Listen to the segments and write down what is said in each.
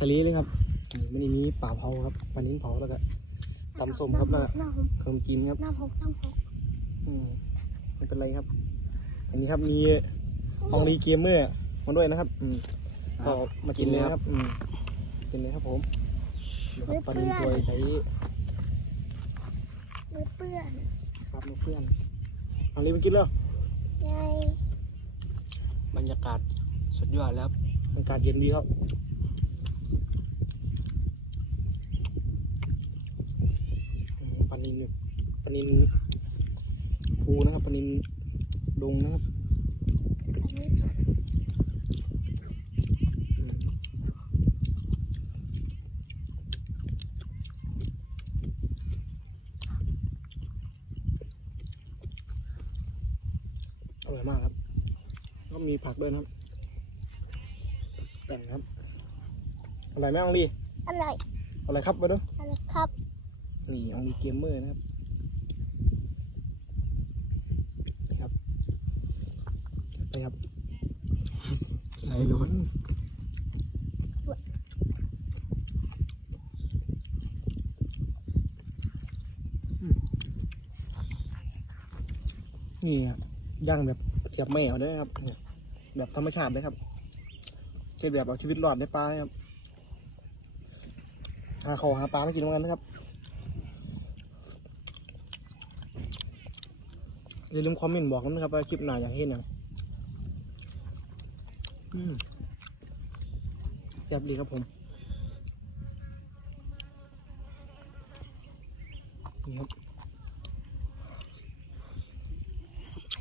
ทะเลเลยครับนี่วันนี้มีป่าเผาครับปลานิ้นเผาแล้วก็ตำส้มครับแล้วก็หน้าผมขนมจีนครับหน้าผมหน้าผมอืมไม่เป็นไรครับ อันนี้ครับมีอองรีเกมเมอร์มาด้วยนะครับ อืมก็มากินเลยครับ อืมกินเลยครับผมนะครับปลานิ้นตัวใช้มือเปื้อนปลาเพื่อนอองรีไปกินแล้วไงบรรยากาศสุดยอดแล้วครับอากาศเย็นดีครับอืมปลานินเนี่ยปลานินภูนะครับปลานินดงนะครับอันนี้สดอืมอร่อยมากครับ ก็มีผักด้วยนะครับแบ่งครับ อร่อยไหมอองลีอร่อยอร่อยครับมาดูอร่อยครับ นี่อองลีเกมเมอร์นะครับนี่ครับไปครับใส่ล้นนี่อะย่างแบบเทียบไม่เอาเด้วยครับเนี่ยแบบธรรมชาติเลยครับใช่แบบเอาชีวิตรอดในป่านะครับหาของหาปลาไม่กินเหมือนกันนะครับ อย่าลืมคอมเมนต์บอกกันนะครับว่าคลิปหน้าอยากเห็นอย่างอืมแซ่บดีครับผมนี่ครับ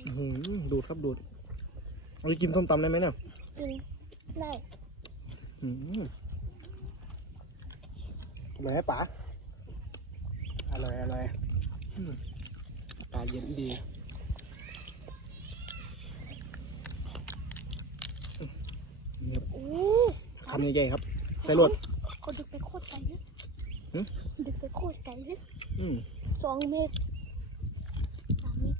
อื้อหือดูดครับดูดเอาไปกินส้มตำได้ไหมเนี่ยกินได้อืมอร่อยไหมป๋าอร่อยอร่อยอากาศเย็นดี โอ้ คำใหญ่ๆครับ ใส่รวดเขาดึกไปโคตรไกลเลยหึดึกไปโคตรไกลเลยอืมสองเมตรสามเมตร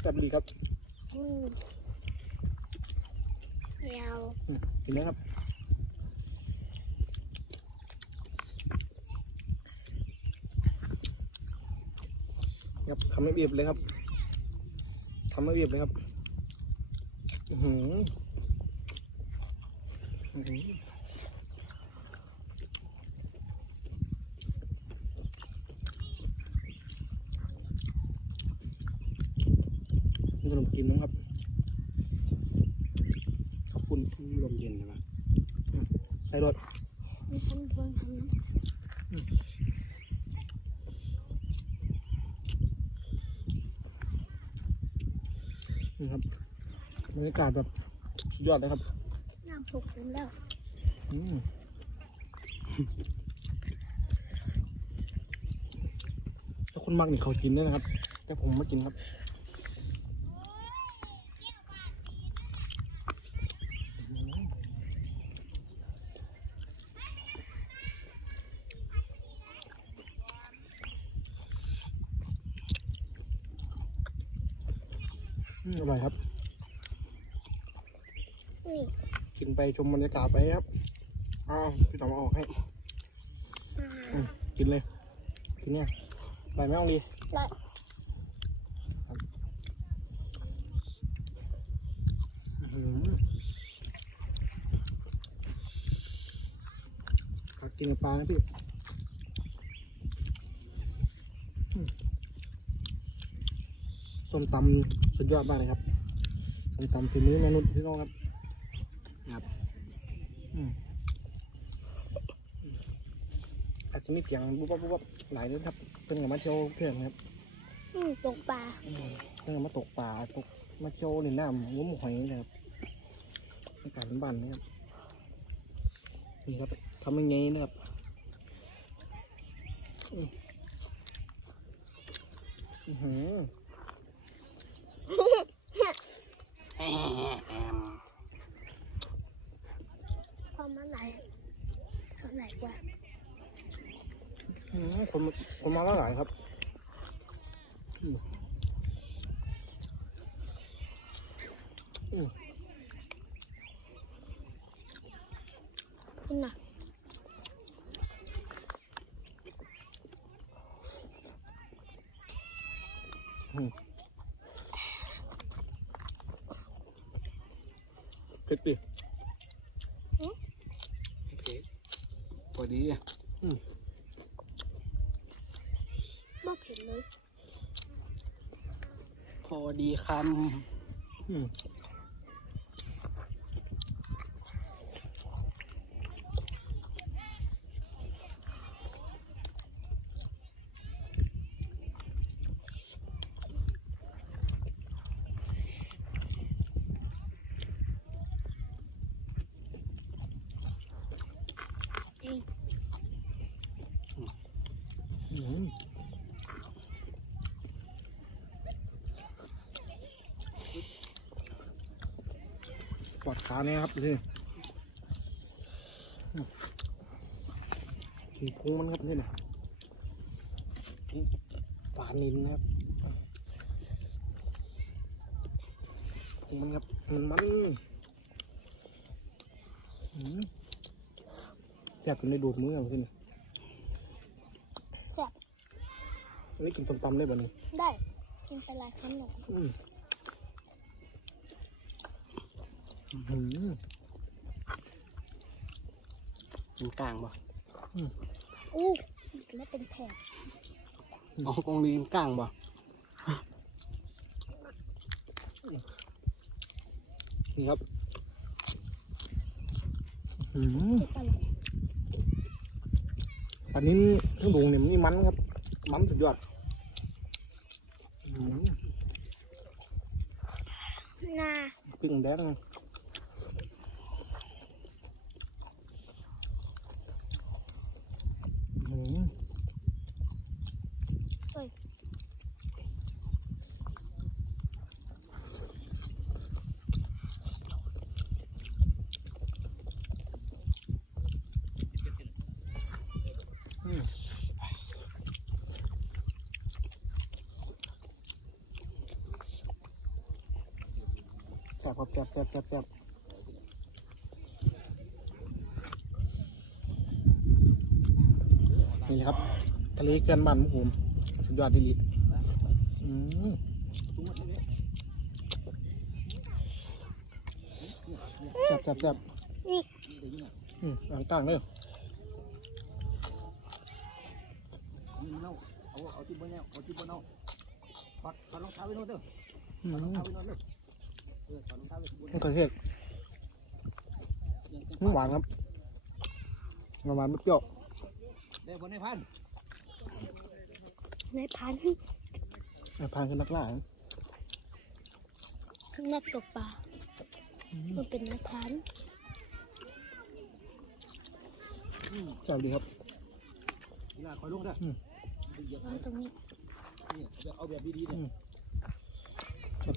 แซ่บดีครับอืมยาวกินไหมครับครับคำไม่เบียบเลยครับคำไม่เบียบเลยครับอือ หืออื้อหือนี่ขนมกินนะครับ ขอบคุณลมเย็นนะครับใส่รถ มีคนดวงทำน้ นี่ครับบ รรยากาศแบบสุดยอดเลยครับำน้ำหกเต็มแล้ว อืมถ้าคนมักนี่เขากินด้วยนะครับ แต่ผมไม่กินครับ อืมอร่อยครับ นี่ กินไปชมบรรยากาศไปครับอ้าวพี่ต๋อมาออกให้อืมกินเลย กินเนี่ยไปไหมองดีแล้วอื้อหือผักกินกับปลานะพี่อืมส้มตำสุดยอดมากเลยครับส้มตำฝีมือมนุษย์พี่น้องครับ ครับอืมอาจจะมีเสียงปุ๊บปั๊บปุ๊บปั๊บหลายเรื่องครับเพิ่งกับมาเที่ยวเพื่อนครับอืมตกปลาอืมเพิ่งกับมาตกปลาตกมาเที่ยวเล่นน้ำงมหอยนี่นะครับอากาศบ้านๆนะครับนี่ครับทำยังไงนะครับอืมอื้อหือ คนคนมาแล้วหลายครับขึ้นนะ ดีคำ嗯。Mm hmm. ขาเนี่ยครับดูสิอืมขี่พุงมันครับนี่นะปลานินนะครับพุงมันครับมันมันอืมอยากกินได้ดูดมือเอาสิเนี่ยแซ่บอันนี้กินตำๆได้บ่เนี่ยได้ กินไปหลายครั้งแล้ว อืมอื้อหือำกินกลางบ่อู้แล้วเป็นแถบอ๋อกองลีนกลางบ่นี่ครับอื้อหือเผ็ดอร่อยอันนี้ทั้งดวงเนี่ยมันนี่มันครับ มันสุดยอดอื้อหือนาพริกแดง แซ่บครับแซ่บแซ่บแซ่บแซ่บนี่ครับทะเลเกินบ้านมุกผมสุดยอดดีลีอืมแซ่บแซ่บแซ่บอืมอ่างต่างเลยเอาเอาที่บนเนี่ยเอาที่บนเอาปัดปัดรองเท้าไว้โน่นเด้อปัดรองเท้าไว้โน่นเด้อ มะเขือเทศมันหวานครับหวานไม่เปรี้ยวได้บนในพันในพันไอ้พานคือนักล่าข้างนอกตกปลามันเป็นในพันแซ่บดีครับนี่ล่ะคอยลงเด้ออืมเหยียบวางตรงนี้นี่เอาแบบดีๆเด้อแซ่บ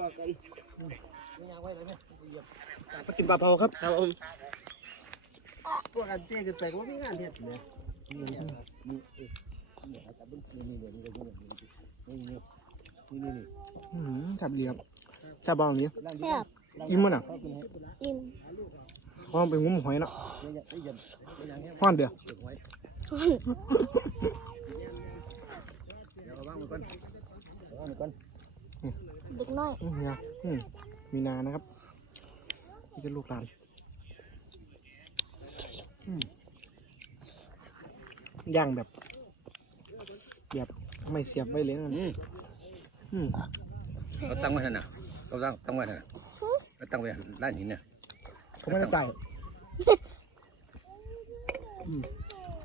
ว่ไปกินปลาเผาครับครับผมพวกกันเตี้ยกันไปก็ไม่งานเที่ยนี่ขับเป็ยอืมจับเรียบจับบางนี้อิ่มมั้ยน่ะอิ่มห้องไปงุ้มหอยเนาะห้อนเดียว เด็กน้อยอืมเนี่ยอืมมีนานะครับนี่จะลูกหลานอืมย่างแบบแบบไม่เสียบไว้เลยนะอืมอืมเราตั้งไว้ท่านน่ะเราตั้งตั้งไว้ท่านน่ะเราตั้งไว้ร้านหินเนี่ยเขาไม่ได้จ่าย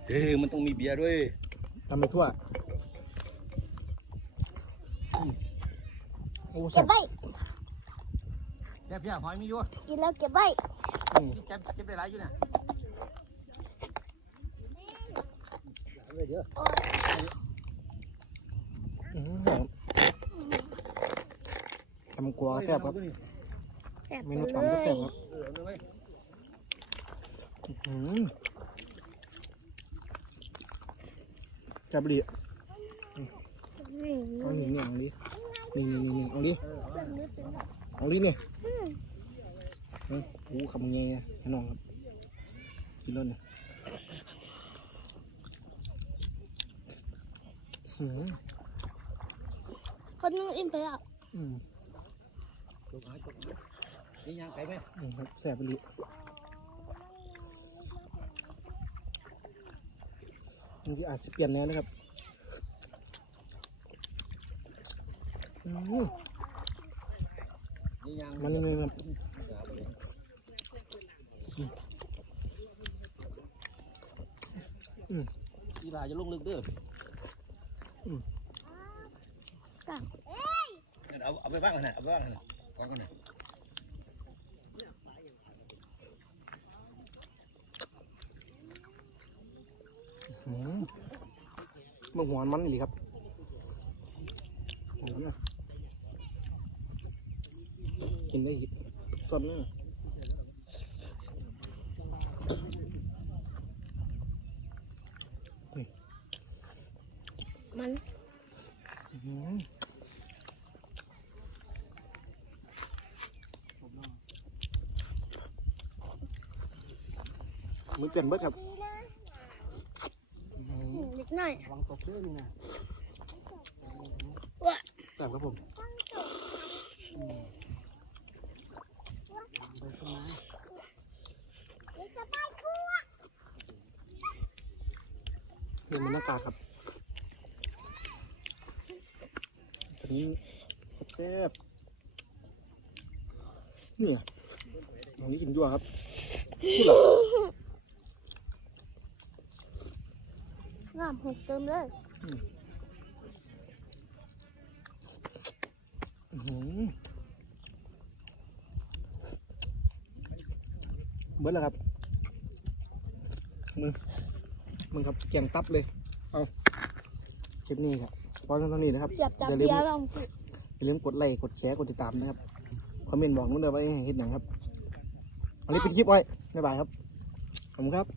เฮ้ยมันต้องมีเบียร์ด้วยทำไปทั่วอืมโอ้ เก็แซ่บบไว้แซ่บเพี้ยหอยมีอยู่กินแล้วเก็บไว้แอืมจับจับได้หลายอยู่น่ะอืมทำกลัวแซ่บครับแซ่บเมไปนูเลตำก็แซ่บยครับอืมจับดีนี่เอาหนีเนี่ยเอาดินี่ นี่นี่นี่เอาดิแบบนี้เป็นแบบเอาดิเนี่ยเฮ้ยโอ้ขับมึงไงเนี่ยให้น้องครับกินรถเนี่ยอืมคนนึงอิ่มไปแล้วอืมนี่ยังไปไหมอืมครับแซ่บไปเลยบางทีอาจจะเปลี่ยนแนวนะครับ มนี่ยังมันนี่ครับที่ว่าจะลงลึกเด้อเอาเอาไปบ้างนะเอาไปบ้างนนะวางกันนะมเมื่อหัวมันนี่ครับโอ้โหเนี่ย กินได้อีกสดนี่มันอืมมือเปลี่ยนเบิดครับอืมนิดหน่อยวางตกเด้อนี่นะแซ่บครับผม เห็นบรรยากาศครับตอนนี้แซ่บเนี่ยตรงนี้กินยั่วครับพูดเหรองามหกเติมเลยอื้อหือเบิดแล้วครับมึง มึงครับแกงตับเลย เอาคลิปนี้ครับพอเท่านี้นะครับเกียบจับอย่าลืเบีมยร์ลองสิอย่าลืมกดไลค์กดแชร์กดติดตามนะครับคอมเมนต์บอกนู้นเลยว่าให้เห็นอย่างครับวันนี้ปิดคลิปไว้บ๊ายบายครับขอบคุณครับ